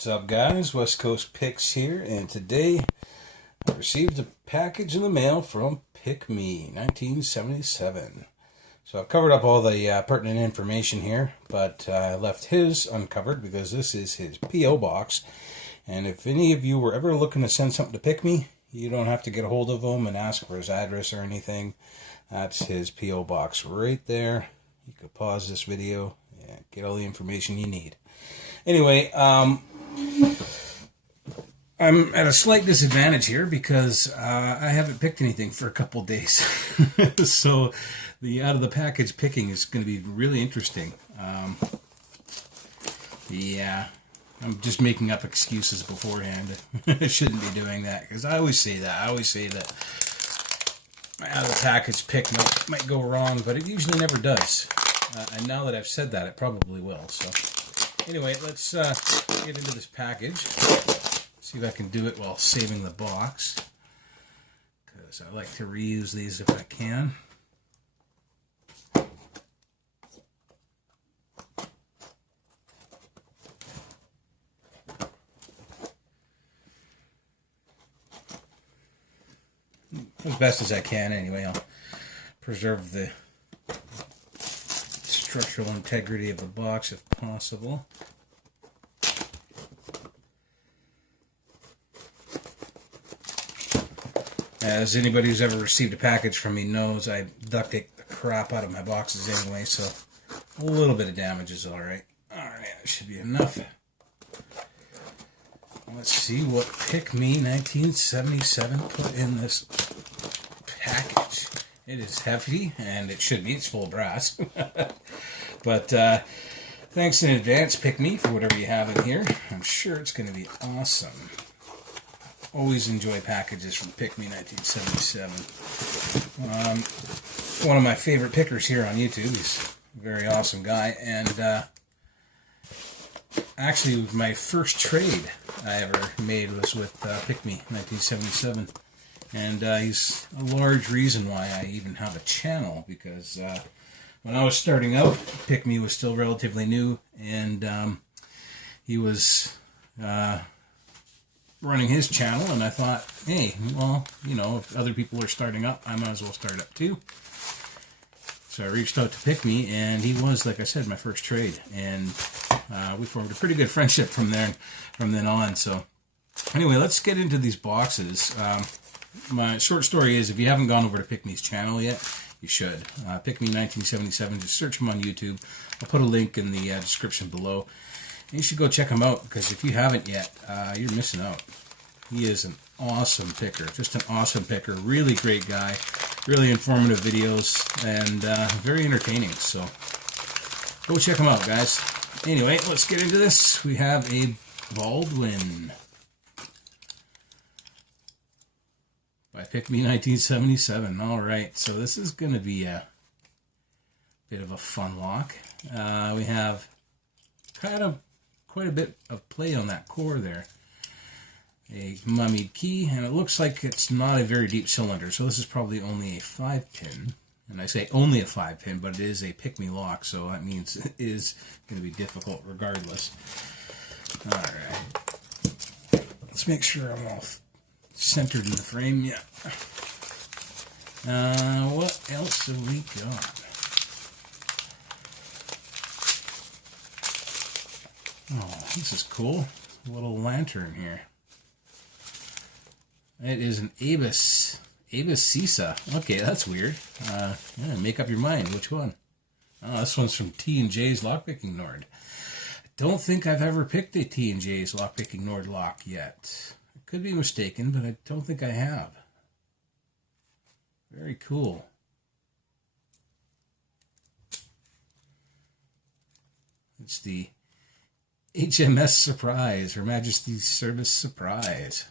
What's up, guys? West Coast Picks here, and today I received a package in the mail from PickME 1977. So I've covered up all the pertinent information here, but I left his uncovered because this is his P.O. box. And if any of you were ever looking to send something to PickME, you don't have to get a hold of him and ask for his address or anything. That's his P.O. box right there. You could pause this video and get all the information you need. Anyway, I'm at a slight disadvantage here because I haven't picked anything for a couple days. So the out of the package picking is going to be really interesting. I'm just making up excuses beforehand. I shouldn't be doing that because I always say that. Out of the package pick might go wrong, but it usually never does. And now that I've said that, it probably will. So anyway, let's get into this package. See if I can do it while saving the box, because I like to reuse these if I can. As best as I can anyway. I'll preserve the structural integrity of the box if possible. As anybody who's ever received a package from me knows, I duct tape the crap out of my boxes anyway, so a little bit of damage is alright. Alright, that should be enough. Let's see what PickME 1977 put in this package. It is heavy, and it should be. It's full of brass. But thanks in advance, PickME, for whatever you have in here. I'm sure it's going to be awesome. Always enjoy packages from PickME 1977. One of my favorite pickers here on YouTube. He's a very awesome guy. And actually, my first trade I ever made was with PickME 1977. And he's a large reason why I even have a channel, because when I was starting out, PickME was still relatively new, and he was running his channel, and I thought, hey, well, you know, if other people are starting up, I might as well start up too. So I reached out to PickME, and he was, like I said, my first trade, and we formed a pretty good friendship from then on. So anyway, let's get into these boxes. My short story is, if you haven't gone over to PickME's channel yet, you should. PickME 1977, just search him on YouTube. I'll put a link in the description below. And you should go check him out, because if you haven't yet, you're missing out. He is an awesome picker, just an awesome picker. Really great guy, really informative videos, and very entertaining. So go check him out, guys. Anyway, let's get into this. We have a Baldwin by PickME 1977. All right, so this is going to be a bit of a fun lock. We have quite a bit of play on that core there. A mummied key, and it looks like it's not a very deep cylinder, so this is probably only a 5-pin. And I say only a 5-pin, but it is a PickME lock, so that means it is going to be difficult regardless. All right. Let's make sure I'm all centered in the frame. Yeah. What else have we got? Oh, this is cool. A little lantern here. It is an Avis Sisa. Okay, that's weird. Yeah, make up your mind. Which one? Oh, this one's from T&J's Lockpicking Nord. I don't think I've ever picked a T&J's Lockpicking Nord lock yet. I could be mistaken, but I don't think I have. Very cool. It's the HMS Surprise, Her Majesty's Service Surprise.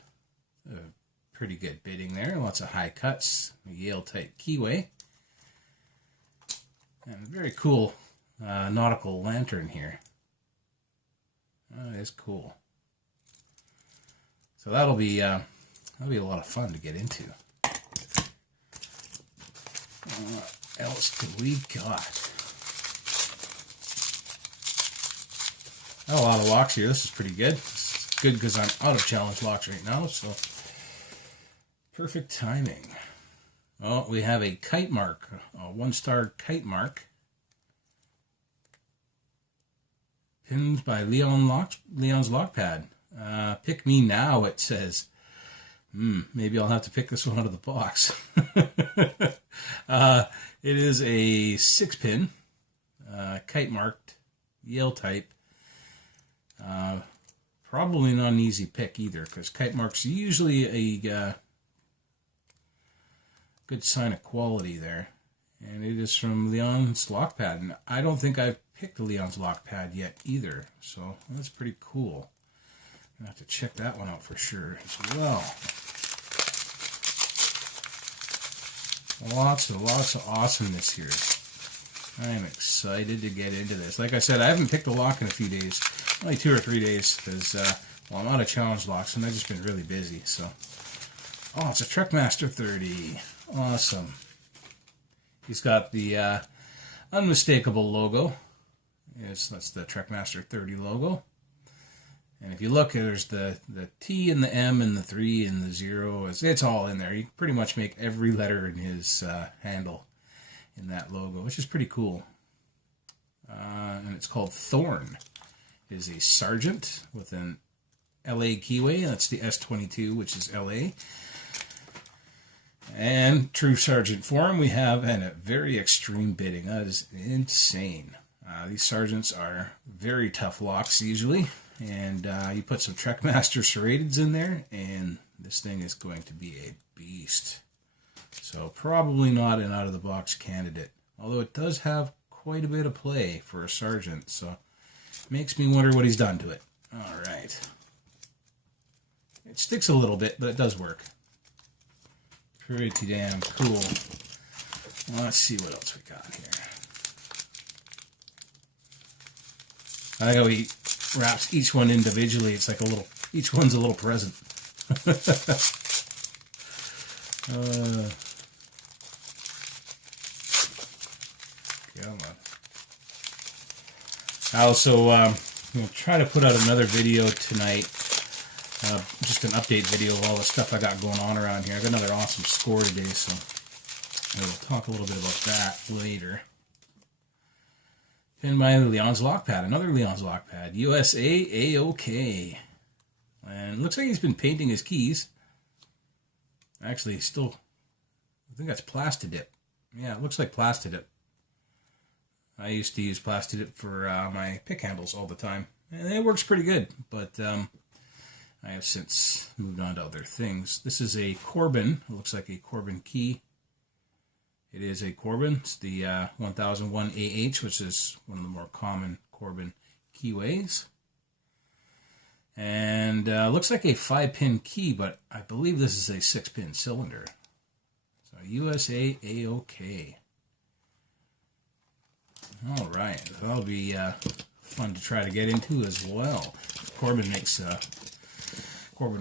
Pretty good bidding there. Lots of high cuts. A Yale type keyway. And a very cool nautical lantern here. That is cool. So that'll be a lot of fun to get into. What else do we got? A lot of locks here. This is pretty good. This good because I'm out of challenge locks right now, so perfect timing. Oh, we have a kite mark, a 1-star kite mark. Pins by Leon's Lockpad. PickME now, it says. Maybe I'll have to pick this one out of the box. It is a 6-pin, kite marked, Yale type. Probably not an easy pick either, because kite marks are usually a good sign of quality there. And it is from Leon's Lockpad. And I don't think I've picked a Leon's Lockpad yet either, so that's pretty cool. I'll have to check that one out for sure as well. Lots of awesomeness here. I am excited to get into this. Like I said, I haven't picked a lock in a few days. Only 2 or 3 days, because well, I'm out of challenge locks and I've just been really busy. So, oh, it's a Trekmaster 30. Awesome. He's got the unmistakable logo. Yes, that's the Trekmaster 30 logo. And if you look, there's the T and the M and the 3 and the 0. It's all in there. You can pretty much make every letter in his handle in that logo, which is pretty cool. And it's called Thorn. It is a Sergeant with an LA keyway. That's the S22, which is LA. And true Sergeant form we have, and a very extreme bidding. That is insane. These Sergeants are very tough locks usually. And you put some Trekmaster Serrateds in there, and this thing is going to be a beast. So probably not an out-of-the-box candidate. Although it does have quite a bit of play for a Sergeant, so makes me wonder what he's done to it. Alright. It sticks a little bit, but it does work. Pretty damn cool. Let's see what else we got here. I like how he wraps each one individually. It's like a little, each one's a little present. Come on. I also will try to put out another video tonight. Just an update video of all the stuff I got going on around here. I got another awesome score today, so we'll talk a little bit about that later. Pinned by Leon's Lockpad, another Leon's Lockpad, USA A-OK. And it looks like he's been painting his keys. Actually, still, I think that's Plastidip. Yeah, it looks like Plastidip. I used to use Plastidip for my pick handles all the time. And it works pretty good, but I have since moved on to other things. This is a Corbin. It looks like a Corbin key. It is a Corbin. It's the 1001 AH, which is one of the more common Corbin keyways. And looks like a 5-pin key, but I believe this is a 6-pin cylinder. So USA A-OK. All right, that'll be fun to try to get into as well. Corbin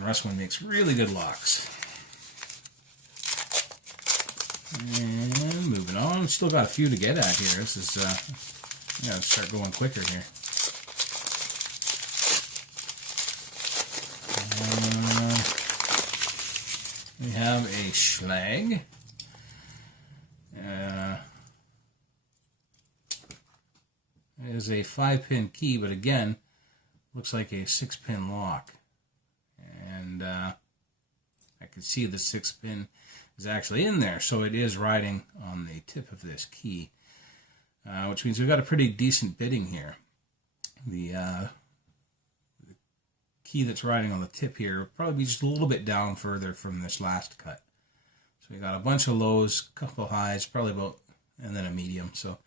Russwin makes really good locks. And moving on, still got a few to get at here. This is, yeah, let's start going quicker here. We have a Schlag. It is a 5-pin key, but again, looks like a 6-pin lock. And I can see the 6-pin is actually in there, so it is riding on the tip of this key, which means we've got a pretty decent bidding here. The key that's riding on the tip here will probably be just a little bit down further from this last cut. So we got a bunch of lows, a couple of highs, probably about, and then a medium. So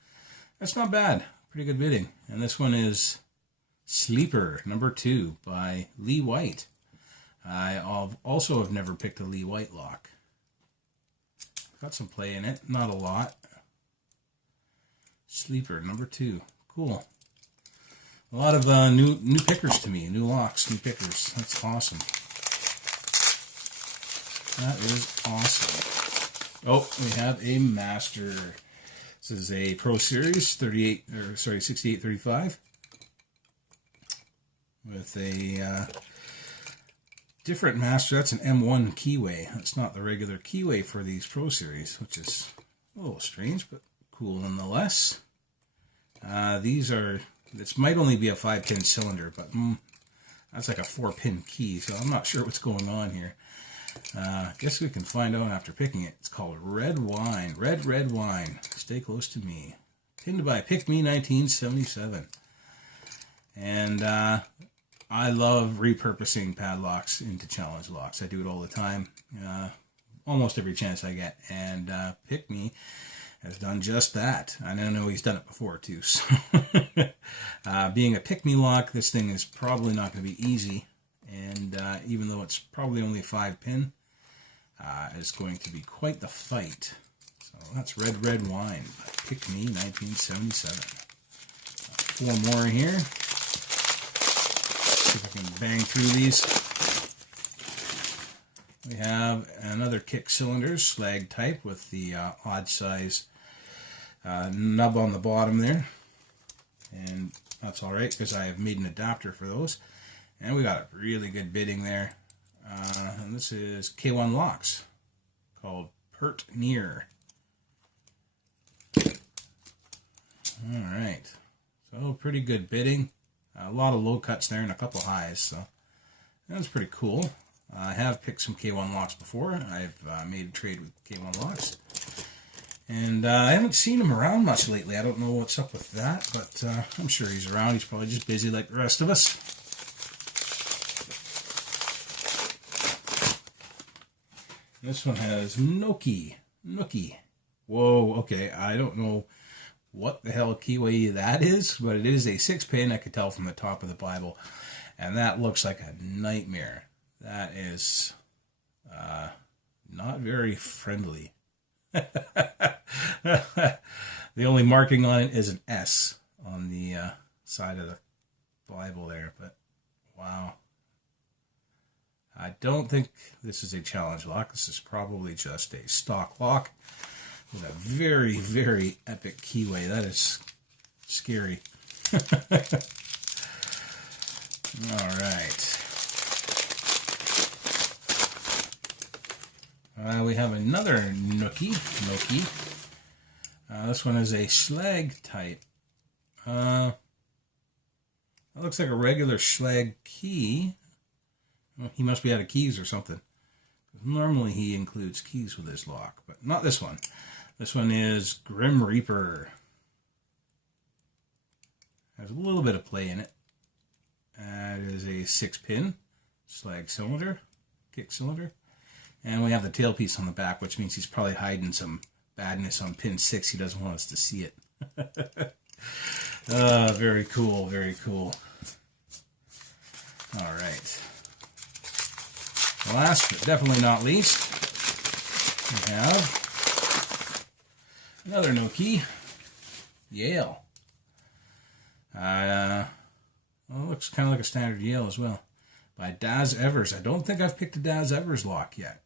that's not bad. Pretty good bidding. And this one is Sleeper number 2 by Lee White. I also have never picked a Lee White lock. Got some play in it, not a lot. Sleeper number 2, cool. A lot of new pickers to me, new locks, new pickers. That's awesome. That is awesome. Oh, we have a Master. This is a Pro Series 6835 with a different master. That's an M1 keyway. That's not the regular keyway for these Pro Series, which is a little strange, but cool nonetheless. This might only be a 5-pin cylinder, but that's like a 4-pin key, so I'm not sure what's going on here. Guess we can find out after picking it. It's called Red Wine. Red Wine. Stay close to me. Pinned by PickME 1977. And I love repurposing padlocks into challenge locks. I do it all the time, almost every chance I get. And PickME has done just that. And I know he's done it before too. So being a PickME lock, this thing is probably not going to be easy. And even though it's probably only a 5-pin, it's going to be quite the fight. So that's Red Wine by PickME 1977. 4 more here. See if I can bang through these. We have another kick cylinders, slag type, with the odd size nub on the bottom there. And that's alright because I have made an adapter for those. And we got a really good bidding there. And this is K1 locks called Pert Near. Alright, so pretty good bidding. A lot of low cuts there and a couple highs, so that was pretty cool. I have picked some K1 locks before. I've made a trade with K1 locks. And I haven't seen him around much lately. I don't know what's up with that, but I'm sure he's around. He's probably just busy like the rest of us. This one has Nookie. Whoa, okay, I don't know what the hell keyway that is, but it is a 6-pin. I could tell from the top of the Bible, and that looks like a nightmare. That is not very friendly. The only marking on it is an S on the side of the Bible there, but wow. I don't think this is a challenge lock. This is probably just a stock lock with a very, very epic keyway. That is scary. All right. We have another Nookie. This one is a slag type. That looks like a regular slag key. Well, he must be out of keys or something. Normally he includes keys with his lock, but not this one. This one is Grim Reaper. Has a little bit of play in it. It is a 6-pin slag cylinder, kick cylinder. And we have the tailpiece on the back, which means he's probably hiding some badness on pin 6. He doesn't want us to see it. Very cool, very cool. All right. Last but definitely not least, we have another Nookie, Yale. Well, it looks kind of like a standard Yale as well, by Daz Evers. I don't think I've picked a Daz Evers lock yet.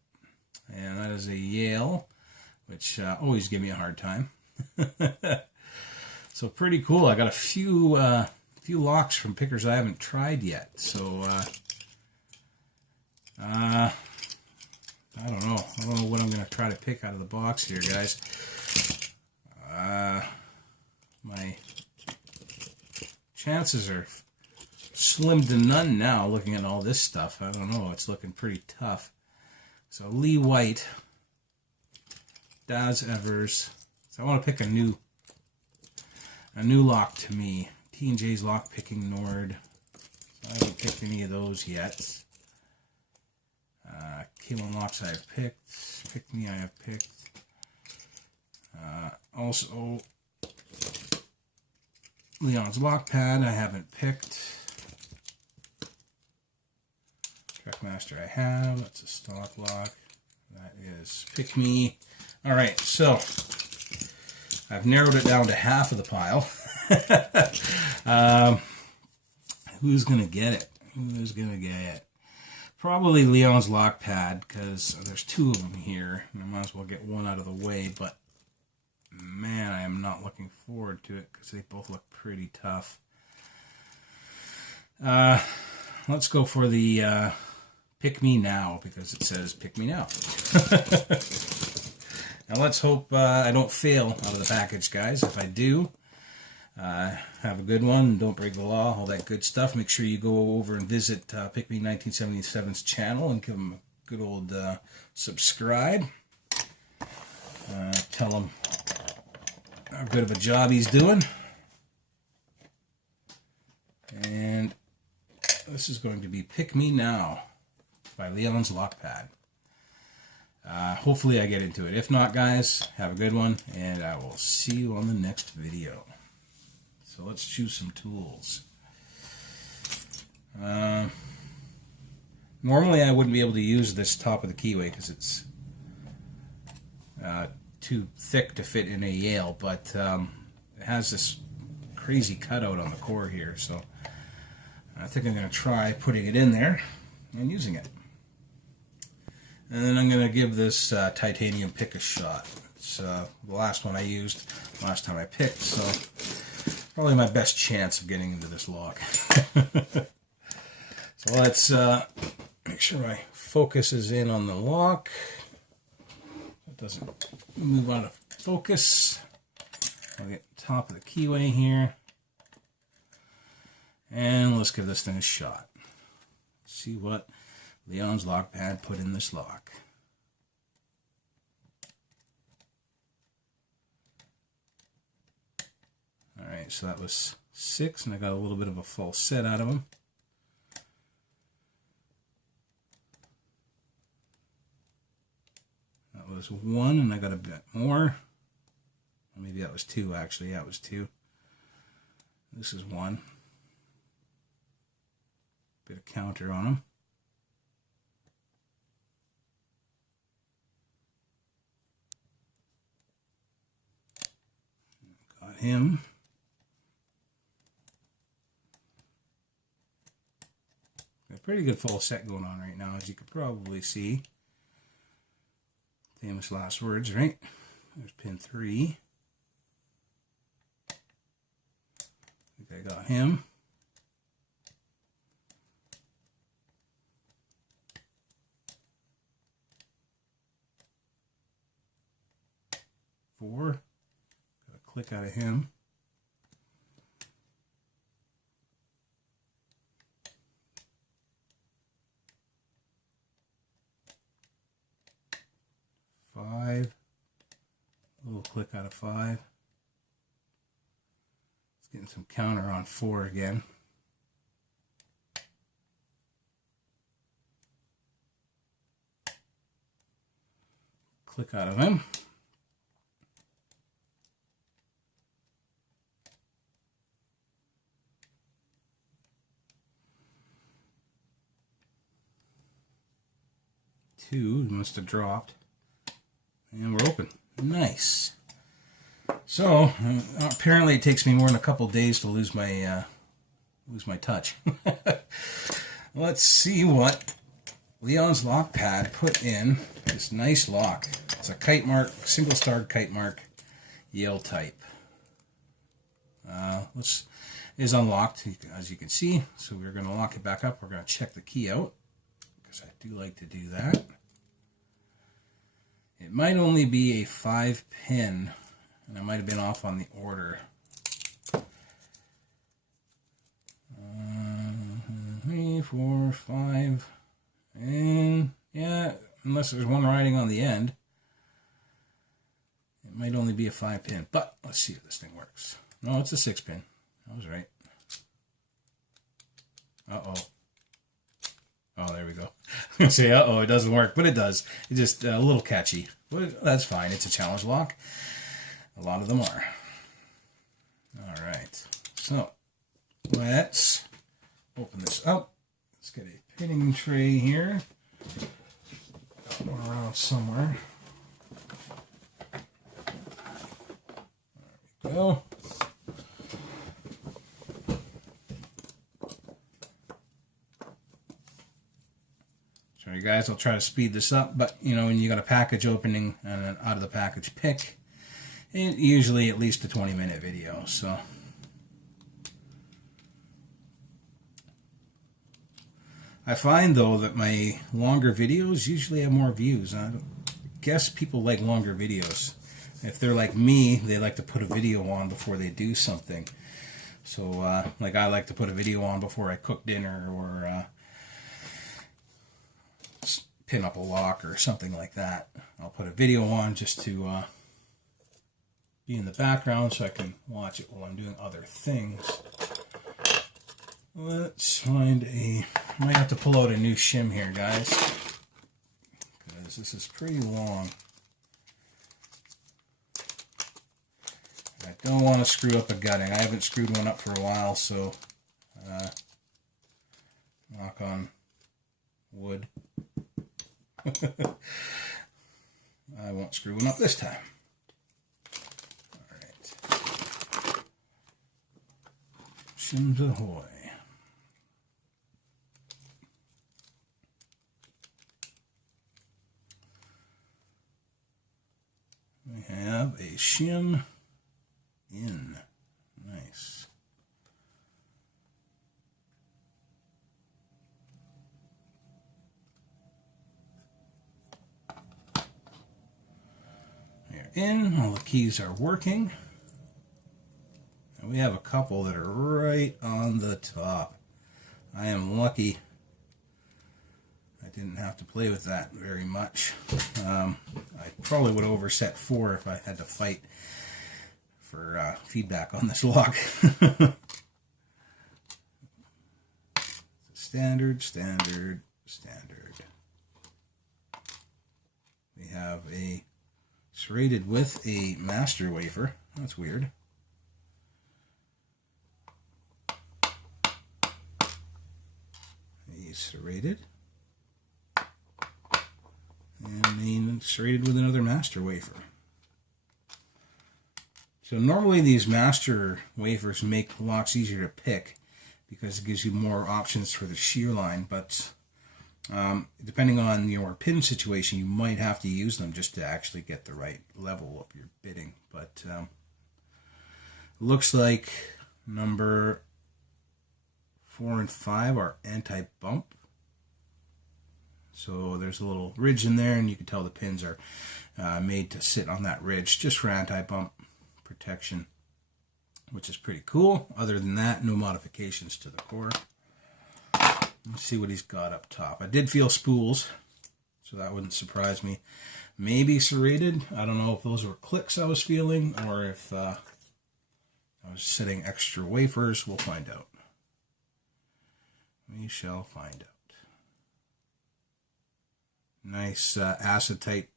And that is a Yale, which always give me a hard time. So pretty cool. I got a few locks from pickers I haven't tried yet. So I don't know. I don't know what I'm going to try to pick out of the box here, guys. My chances are slim to none now looking at all this stuff. I don't know. It's looking pretty tough. So Lee White, Daz Evers. So I want to pick a new lock to me. T&J's Lock Picking Nord. So I haven't picked any of those yet. K1 locks I have picked. PickME I have picked. Also Leon's Lockpad I haven't picked. Trackmaster I have. That's a stock lock. That is PickME. Alright, so I've narrowed it down to half of the pile. Who's going to get it? Who's going to get it? Probably Leon's Lockpad, because there's 2 of them here. And I might as well get one out of the way, but man, I am not looking forward to it because they both look pretty tough. Let's go for the Pick Me Now, because it says Pick Me Now. Now let's hope I don't fail out of the package, guys. If I do, have a good one. Don't break the law, all that good stuff. Make sure you go over and visit PickME 1977's channel and give him a good old subscribe. Tell him how good of a job he's doing. And this is going to be Pick Me Now by Leon's Lockpad. Hopefully I get into it. If not, guys, have a good one, and I will see you on the next video. So let's choose some tools. Normally I wouldn't be able to use this top of the keyway because it's too thick to fit in a Yale, but it has this crazy cutout on the core here, so I think I'm going to try putting it in there and using it. And then I'm going to give this titanium pick a shot. It's the last one I used last time I picked, so probably my best chance of getting into this lock. So let's make sure my focus is in on the lock. It doesn't move out of focus. I'll get the top of the keyway here. And let's give this thing a shot. See what Leon's Lockpad put in this lock. Alright, so that was 6, and I got a little bit of a false set out of them. That was 1, and I got a bit more. Maybe that was 2, actually. Yeah, it was 2. This is 1. Bit of counter on them. Got him. Got a pretty good full set going on right now, as you could probably see. Famous last words, right? There's pin 3. I think I got him. Got a click out of him. Five. A little click out of 5. It's getting some counter on 4 again. Click out of him. Two must have dropped, and we're open. Nice. So apparently it takes me more than a couple days to lose my touch. Let's see what Leon's Lockpad put in this nice lock. It's a kite mark, single starred kite mark, Yale type. This is unlocked, as you can see. So we're going to lock it back up. We're going to check the key out, because I do like to do that. It might only be a 5-pin, and I might have been off on the order. 3, 4, 5, and yeah, unless there's one riding on the end, it might only be a 5-pin. But let's see if this thing works. No, it's a 6-pin. I was right. Uh-oh. Oh, there we go. Say, uh-oh, it doesn't work, but it does. It's just a little catchy. But that's fine. It's a challenge lock. A lot of them are. All right. So, let's open this up. Let's get a pinning tray here. Got one around somewhere. There we go. Sorry guys, I'll try to speed this up, but you know, when you got a package opening and an out of the package pick, it usually at least a 20-minute video, so. I find though that my longer videos usually have more views. I guess people like longer videos. If they're like me, they like to put a video on before they do something. So like I like to put a video on before I cook dinner or pin up a lock or something like that. I'll put a video on just to be in the background so I can watch it while I'm doing other things. Let's find a... I might have to pull out a new shim here, guys, because this is pretty long. I don't want to screw up a gutting. I haven't screwed one up for a while, so knock on wood. I won't screw one up this time. Alright. Shims ahoy. We have a shim in. Nice. They're in. All the keys are working. And we have a couple that are right on the top. I am lucky. I didn't have to play with that very much. I probably would have overset 4 if I had to fight for feedback on this lock. Standard, standard, standard. We have a serrated with a master wafer. That's weird. A serrated. And then serrated with another master wafer. So normally these master wafers make locks easier to pick because it gives you more options for the shear line, but depending on your pin situation, you might have to use them just to actually get the right level of your bitting. But looks like number 4 and 5 are anti-bump. So there's a little ridge in there, and you can tell the pins are made to sit on that ridge just for anti-bump protection, which is pretty cool. Other than that, no modifications to the core. Let's see what he's got up top. I did feel spools, so that wouldn't surprise me. Maybe serrated. I don't know if those were clicks I was feeling or if I was setting extra wafers. We'll find out. We shall find out. Nice acid type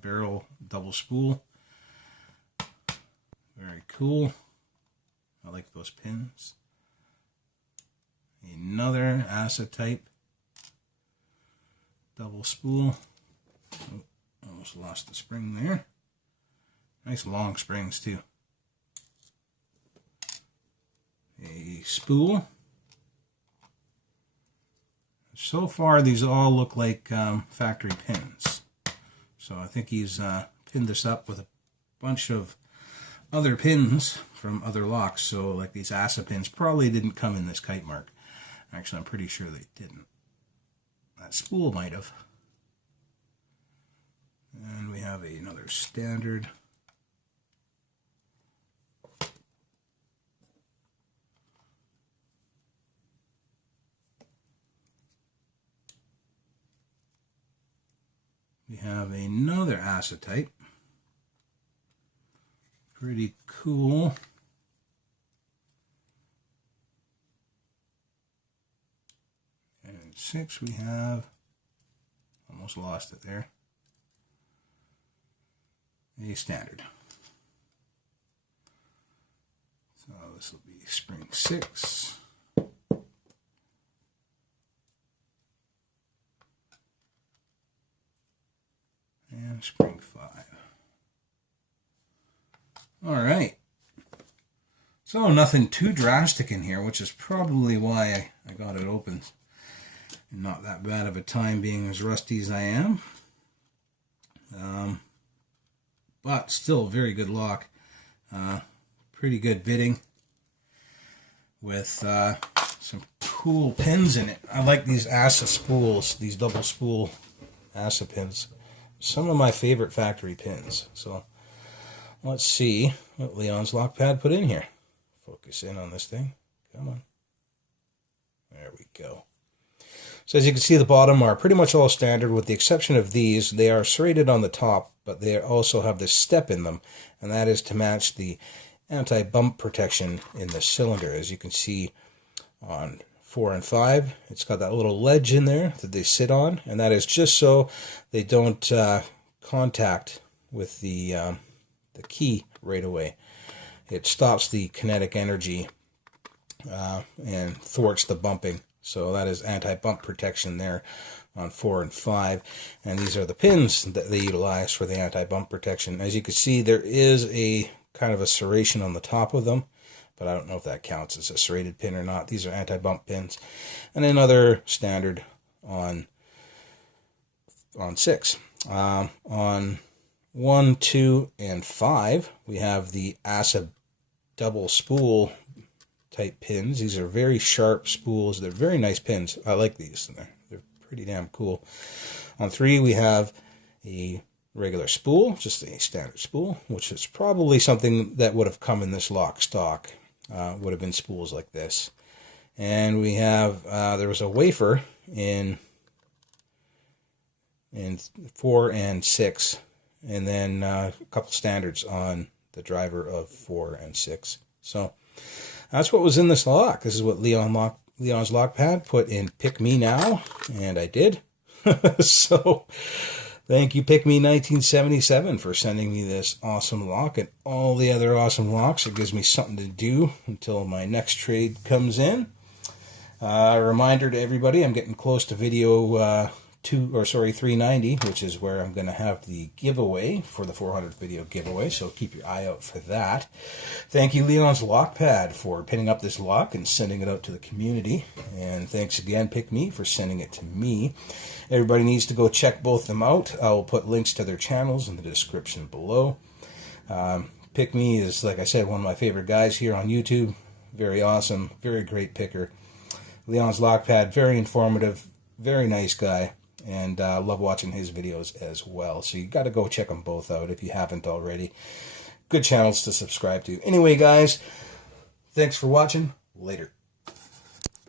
barrel double spool. Very cool. I like those pins. Another acid type double spool. Oh, almost lost the spring there. Nice long springs too. A spool. So far these all look like factory pins. So I think he's pinned this up with a bunch of other pins from other locks. So like these ASA pins probably didn't come in this kite mark. Actually, I'm pretty sure they didn't. That spool might have. And we have another standard. We have another acetate. Pretty cool. And 6 we have, almost lost it there, a standard. So this will be spring 6. And spring 5. All right. So nothing too drastic in here, which is probably why I got it open. Not that bad of a time being as rusty as I am. But still very good lock. Pretty good bitting with some cool pins in it. I like these ASA spools, these double spool ASA pins. Some of my favorite factory pins. So let's see what Leon's Lockpad put in here. Focus in on this thing. Come on. There we go. So as you can see, the bottom are pretty much all standard with the exception of these. They are serrated on the top, but they also have this step in them, and that is to match the anti-bump protection in the cylinder. As you can see on 4 and 5, it's got that little ledge in there that they sit on, and that is just so they don't contact with the key right away. It stops the kinetic energy and thwarts the bumping. So that is anti-bump protection there on 4 and 5. And these are the pins that they utilize for the anti-bump protection. As you can see, there is a kind of a serration on the top of them, but I don't know if that counts as a serrated pin or not. These are anti-bump pins. And another standard on 6. On 1, 2, and 5, we have the ASA double spool type pins. These are very sharp spools. They're very nice pins. I like these. They're pretty damn cool. On 3, we have a regular spool, just a standard spool, which is probably something that would have come in this lock stock. Would have been spools like this. And we have, there was a wafer in 4 and 6, and then a couple standards on the driver of 4 and 6. So that's what was in this lock. This is what Leon's Lockpad put in PickME now, and I did. So thank you, PickME 1977, for sending me this awesome lock and all the other awesome locks. It gives me something to do until my next trade comes in. A reminder to everybody, I'm getting close to video 390, which is where I'm going to have the giveaway for the 400th video giveaway, so keep your eye out for that. Thank you, Leon's Lockpad, for pinning up this lock and sending it out to the community. And thanks again, PickME, for sending it to me. Everybody needs to go check both of them out. I'll put links to their channels in the description below. PickME is, like I said, one of my favorite guys here on YouTube. Very awesome, very great picker. Leon's Lockpad, very informative, very nice guy. And love watching his videos as well. So you got to go check them both out if you haven't already. Good channels to subscribe to. Anyway, guys, thanks for watching. Later.